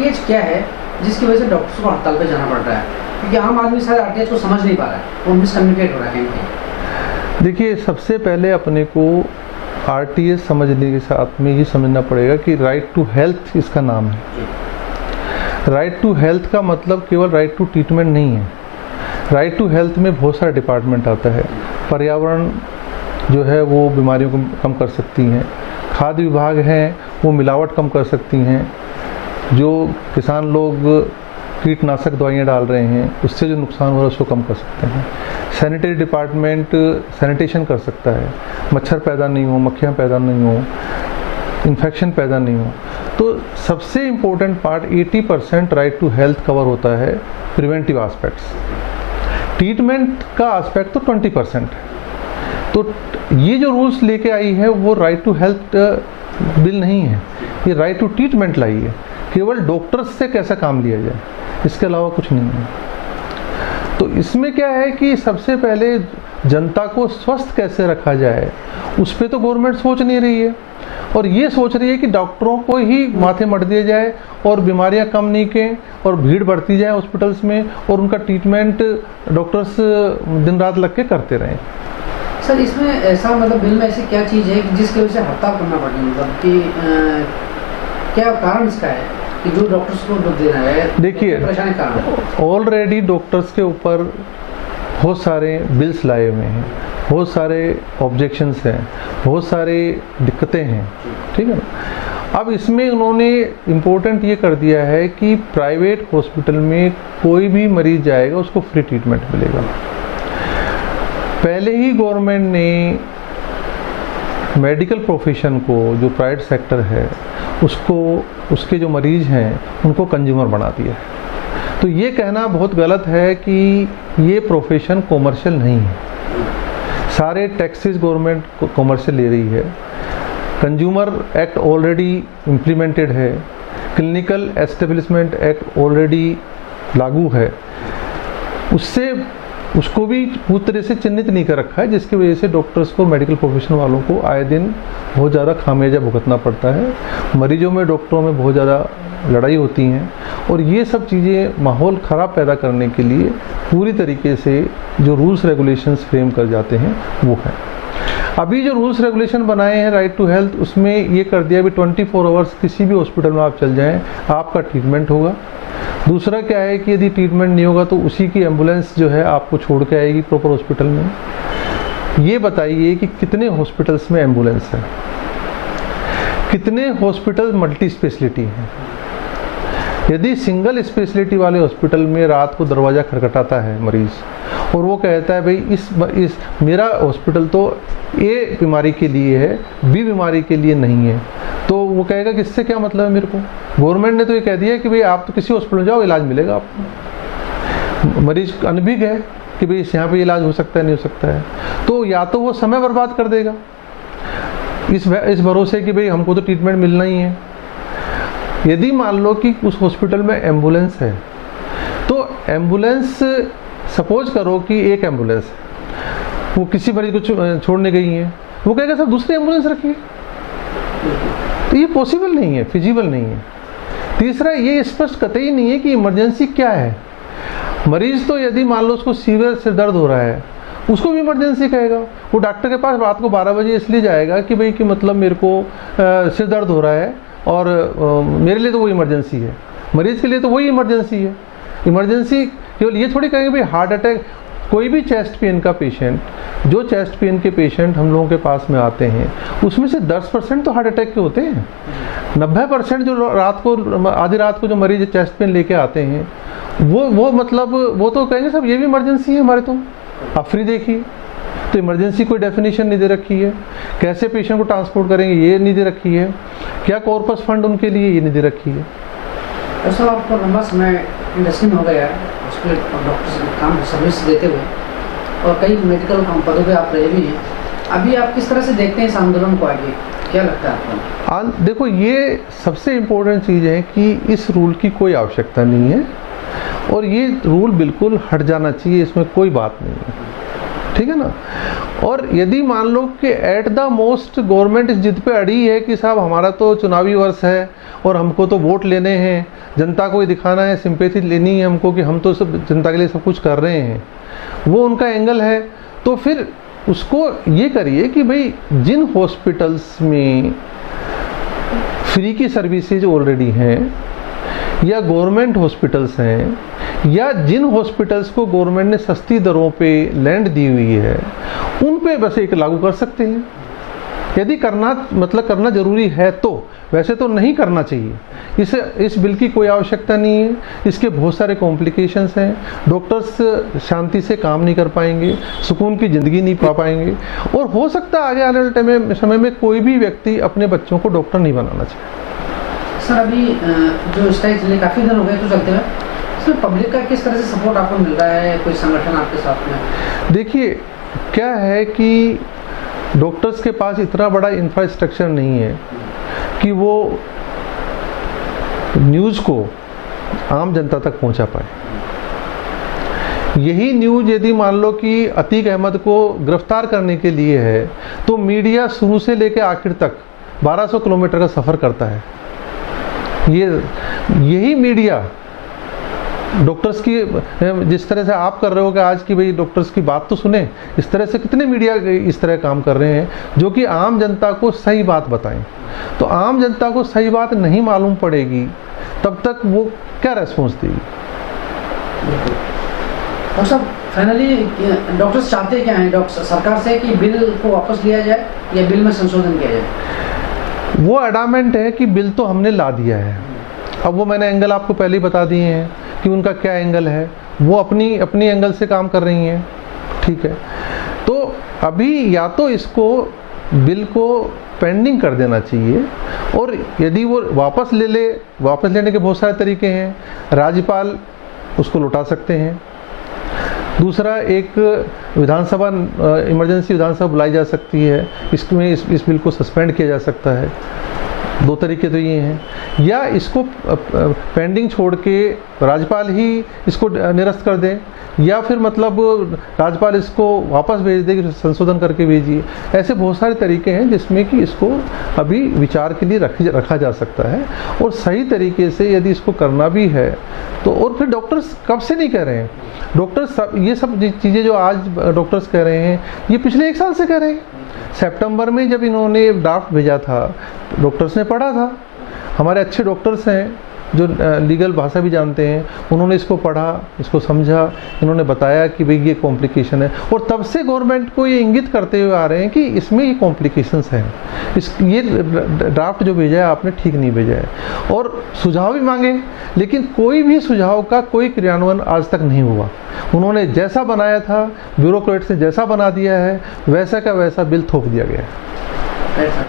RTH क्या है जिसकी वजह से डॉक्टर्स को हड़ताल पे जाना पड़ रहा है? क्योंकि आम आदमी सारे आरटीएच को समझ नहीं पा रहा है, वो मिसकम्युनिकेट हो रहा है कहीं। देखिए, सबसे पहले अपने को आरटीएच समझने के साथ में ये समझना पड़ेगा कि राइट टू हेल्थ इसका नाम है। राइट टू हेल्थ का मतलब केवल राइट टू ट्रीटमेंट नहीं है। राइट टू हेल्थ में बहुत सारे डिपार्टमेंट आता है। पर्यावरण जो है वो बीमारियों को कम कर सकती हैं। खाद्य विभाग है वो मिलावट कम कर सकती हैं। जो किसान लोग कीटनाशक दवाइयाँ डाल रहे हैं उससे जो नुकसान हो रहा है उसको कम कर सकते हैं। सैनिटरी डिपार्टमेंट सैनिटेशन कर सकता है, मच्छर पैदा नहीं हो, मक्खियाँ पैदा नहीं हो, इन्फेक्शन पैदा नहीं हो। तो सबसे important part 80% right to health cover होता है प्रिवेंटिव एस्पेक्ट्स। ट्रीटमेंट का एस्पेक्ट तो 20% है। तो ये जो रूल्स लेके आई है वो राइट टू हेल्थ बिल नहीं है, ये राइट टू ट्रीटमेंट लाई है। केवल डॉक्टर्स से कैसा काम लिया जाए, इसके अलावा कुछ नहीं है। तो इसमें क्या है कि सबसे पहले जनता को स्वस्थ कैसे रखा जाए उस पर तो गवर्नमेंट सोच नहीं रही है, और ये सोच रही है कि डॉक्टरों को ही माथे मढ़ दिया जाए और बीमारियां कम नहीं के और भीड़ बढ़ती जाए हॉस्पिटल्स में और उनका ट्रीटमेंट डॉक्टर्स दिन रात लग के करते रहें। सर, इसमें ऐसा मतलब बिल में ऐसी क्या चीज़ है कि जिसकी वजह से हड़ताल करना पड़ रही है, मतलब कि क्या कारण इसका है कि जो डॉक्टर्स को दे रहा है? देखिए, ऑलरेडी डॉक्टर्स के ऊपर बहुत सारे बिल्स लाए हुए हैं, बहुत सारे ऑब्जेक्शंस हैं, बहुत सारी दिक्कतें हैं, ठीक है ना। अब इसमें उन्होंने इम्पोर्टेंट ये कर दिया है कि प्राइवेट हॉस्पिटल में कोई भी मरीज जाएगा उसको फ्री ट्रीटमेंट मिलेगा। पहले ही गवर्नमेंट ने मेडिकल प्रोफेशन को, जो प्राइवेट सेक्टर है उसको, उसके जो मरीज हैं उनको कंज्यूमर बना दिया है। तो ये कहना बहुत गलत है कि ये प्रोफेशन कॉमर्शियल नहीं है। सारे टैक्सेस गवर्नमेंट कॉमर्शियल ले रही है। कंज्यूमर एक्ट ऑलरेडी इम्प्लीमेंटेड है। क्लिनिकल एस्टेब्लिशमेंट एक्ट ऑलरेडी लागू है। उससे उसको भी पूरी तरह से चिन्हित नहीं कर रखा है, जिसकी वजह से डॉक्टर्स को, मेडिकल प्रोफेशन वालों को आए दिन बहुत ज़्यादा खामियाजा भुगतना पड़ता है। मरीजों में, डॉक्टरों में बहुत ज़्यादा लड़ाई होती हैं, और ये सब चीज़ें माहौल ख़राब पैदा करने के लिए पूरी तरीके से जो रूल्स रेगुलेशंस फ्रेम कर जाते हैं वो है। अभी जो रूल्स रेगुलेशन बनाए हैं राइट टू हेल्थ, उसमें ये कर दिया भी 24 आवर्स किसी भी हॉस्पिटल में आप चल जाएं आपका ट्रीटमेंट होगा। दूसरा क्या है कि यदि ट्रीटमेंट नहीं होगा तो उसी की एम्बुलेंस जो है आपको छोड़ के आएगी प्रॉपर हॉस्पिटल में। ये बताइए कि कितने हॉस्पिटल्स में एम्बुलेंस है, कितने हॉस्पिटल मल्टी स्पेशलिटी हैं। यदि सिंगल स्पेशलिटी वाले हॉस्पिटल में रात को दरवाज़ा खटखटाता है मरीज़ और वो कहता है भाई इस मेरा हॉस्पिटल तो ए बीमारी के लिए है, बी बीमारी के लिए नहीं है, तो वो कहेगा कि इससे क्या मतलब है मेरे को। गवर्नमेंट ने तो ये कह दिया कि भाई आप तो किसी हॉस्पिटल में जाओ, इलाज मिलेगा आपको। मरीज अनभिज्ञ है कि भाई यहाँ पे इलाज हो सकता है, नहीं हो सकता है, तो या तो वो समय बर्बाद कर देगा इस भरोसे कि भाई हमको तो ट्रीटमेंट मिलना ही है। यदि मान लो कि उस हॉस्पिटल में एम्बुलेंस है, तो एम्बुलेंस, सपोज करो कि एक एम्बुलेंस है, वो किसी मरीज को छोड़ने गई है, वो कहेगा सर दूसरी एम्बुलेंस रखिए, तो ये पॉसिबल नहीं है, फिजिबल नहीं है। तीसरा, ये स्पष्ट कतई नहीं है कि इमरजेंसी क्या है। मरीज तो यदि मान लो उसको सीवियर सिर दर्द हो रहा है, उसको भी इमरजेंसी कहेगा। वो डॉक्टर के पास रात को 12 बजे इसलिए जाएगा कि भाई कि मतलब मेरे को सिर दर्द हो रहा है और मेरे लिए तो वो इमरजेंसी है, मरीज के लिए तो वही इमरजेंसी है। इमरजेंसी केवल ये थोड़ी कहेंगे भाई हार्ट अटैक, कोई भी चेस्ट पेन का पेशेंट, जो चेस्ट पेन के पेशेंट हम लोगों के पास में आते हैं उसमें से 10% तो हार्ट अटैक के होते हैं। 90% जो रात को, आधी रात को जो मरीज चेस्ट पेन लेके आते हैं वो मतलब वो तो कहेंगे सब ये भी इमरजेंसी है हमारे, तो आप फ्री देखिए। तो इमरजेंसी कोई डेफिनेशन नहीं दे रखी है, कैसे पेशेंट को ट्रांसपोर्ट करेंगे ये नहीं दे रखी है, क्या कॉर्पस फंड उनके लिए ये नहीं दे रखी है। सर, आपको लंबा समय इंडस्ट्री में हो गया है डॉक्टर काम सर्विस देते हुए, और कई मेडिकल पदों पे आप रहे भी हैं। अभी आप किस तरह से देखते हैं इस आंदोलन को, आगे क्या लगता है आपको? देखो, ये सबसे इम्पोर्टेंट चीज़ है कि इस रूल की कोई आवश्यकता नहीं है और ये रूल बिल्कुल हट जाना चाहिए, इसमें कोई बात नहीं है, ठीक है ना। और यदि मान लो कि एट द मोस्ट गवर्नमेंट इस जिद पे अड़ी है कि साहब हमारा तो चुनावी वर्ष है और हमको तो वोट लेने हैं, जनता को ये दिखाना है, सिंपैथी लेनी है हमको कि हम तो सब जनता के लिए सब कुछ कर रहे हैं, वो उनका एंगल है, तो फिर उसको ये करिए कि भाई जिन हॉस्पिटल्स में फ्री की सर्विसेज ऑलरेडी हैं या गवर्नमेंट हॉस्पिटल्स हैं या जिन हॉस्पिटल्स को गवर्नमेंट ने सस्ती दरों पे लैंड दी हुई है, उन पे बस एक लागू कर सकते हैं यदि करना जरूरी है तो। वैसे तो नहीं करना चाहिए, इस बिल की कोई आवश्यकता नहीं है, इसके बहुत सारे कॉम्प्लिकेशंस हैं, डॉक्टर्स शांति से काम नहीं कर पाएंगे, सुकून की ज़िंदगी नहीं पा पाएंगे, और हो सकता है आगे आने वाले समय में कोई भी व्यक्ति अपने बच्चों को डॉक्टर नहीं बनाना चाहिए। सर अभी जो स्ट्राइक चले काफ़ी दिन हो गए तो चलते हुए, सर पब्लिक का किस तरह से सपोर्ट आपको मिल रहा है, कोई संगठन आपके साथ में? देखिए क्या है कि डॉक्टर्स के पास इतना बड़ा इंफ्रास्ट्रक्चर नहीं है कि वो न्यूज़ को आम जनता तक पहुंचा पाए। यही न्यूज़ यदि मान लो कि अतीक अहमद को गिरफ्तार करने के लिए है तो मीडिया शुरू से लेकर आखिर तक 1200 किलोमीटर का सफ़र करता है। यही मीडिया डॉक्टर्स की, जिस तरह से आप कर रहे हो कि आज की भाई डॉक्टर्स की बात तो सुने, इस तरह से कितने मीडिया इस तरह काम कर रहे हैं जो कि आम जनता को सही बात बताएं। तो आम जनता को सही बात नहीं मालूम पड़ेगी तब तक वो क्या रेस्पॉन्स देगी। और सब फाइनली डॉक्टर्स चाहते क्या हैं डॉक्टर सरकार से कि बिल को वापस लिया जाए या बिल में संशोधन किया जाए? वो एडामेंट है कि बिल तो हमने ला दिया है। अब वो मैंने एंगल आपको पहले ही बता दिए हैं कि उनका क्या एंगल है, वो अपनी एंगल से काम कर रही हैं, ठीक है। तो अभी या तो इसको बिल को पेंडिंग कर देना चाहिए, और यदि वो वापस लेने के बहुत सारे तरीके हैं। राज्यपाल उसको लौटा सकते हैं, दूसरा एक विधानसभा इमरजेंसी विधानसभा बुलाई जा सकती है, इसमें इस बिल को सस्पेंड किया जा सकता है। दो तरीके तो ये हैं, या इसको पेंडिंग छोड़ के राज्यपाल ही इसको निरस्त कर दें, या फिर मतलब राज्यपाल इसको वापस भेज दे कि संशोधन करके भेजिए। ऐसे बहुत सारे तरीके हैं जिसमें कि इसको अभी विचार के लिए रखा जा सकता है, और सही तरीके से यदि इसको करना भी है तो। और फिर डॉक्टर्स कब से नहीं कह रहे हैं, डॉक्टर्स ये सब चीज़ें जो आज डॉक्टर्स कह रहे हैं ये पिछले 1 साल से कह रहे हैं। सितंबर में जब इन्होंने ड्राफ्ट भेजा था डॉक्टर्स ने पढ़ा था, हमारे अच्छे डॉक्टर्स हैं जो लीगल भाषा भी जानते हैं, उन्होंने इसको पढ़ा, इसको समझा, इन्होंने बताया कि भाई ये कॉम्प्लिकेशन है, और तब से गवर्नमेंट को ये इंगित करते हुए आ रहे हैं कि इसमें ये कॉम्प्लिकेशंस हैं, ये ड्राफ्ट जो भेजा है आपने ठीक नहीं भेजा है, और सुझाव भी मांगे, लेकिन कोई भी सुझाव का कोई क्रियान्वयन आजतक नहीं हुआ। उन्होंने जैसा बनाया था, ब्यूरोक्रेट्स ने जैसा बना दिया है, वैसा का वैसा बिल थोप दिया गया है।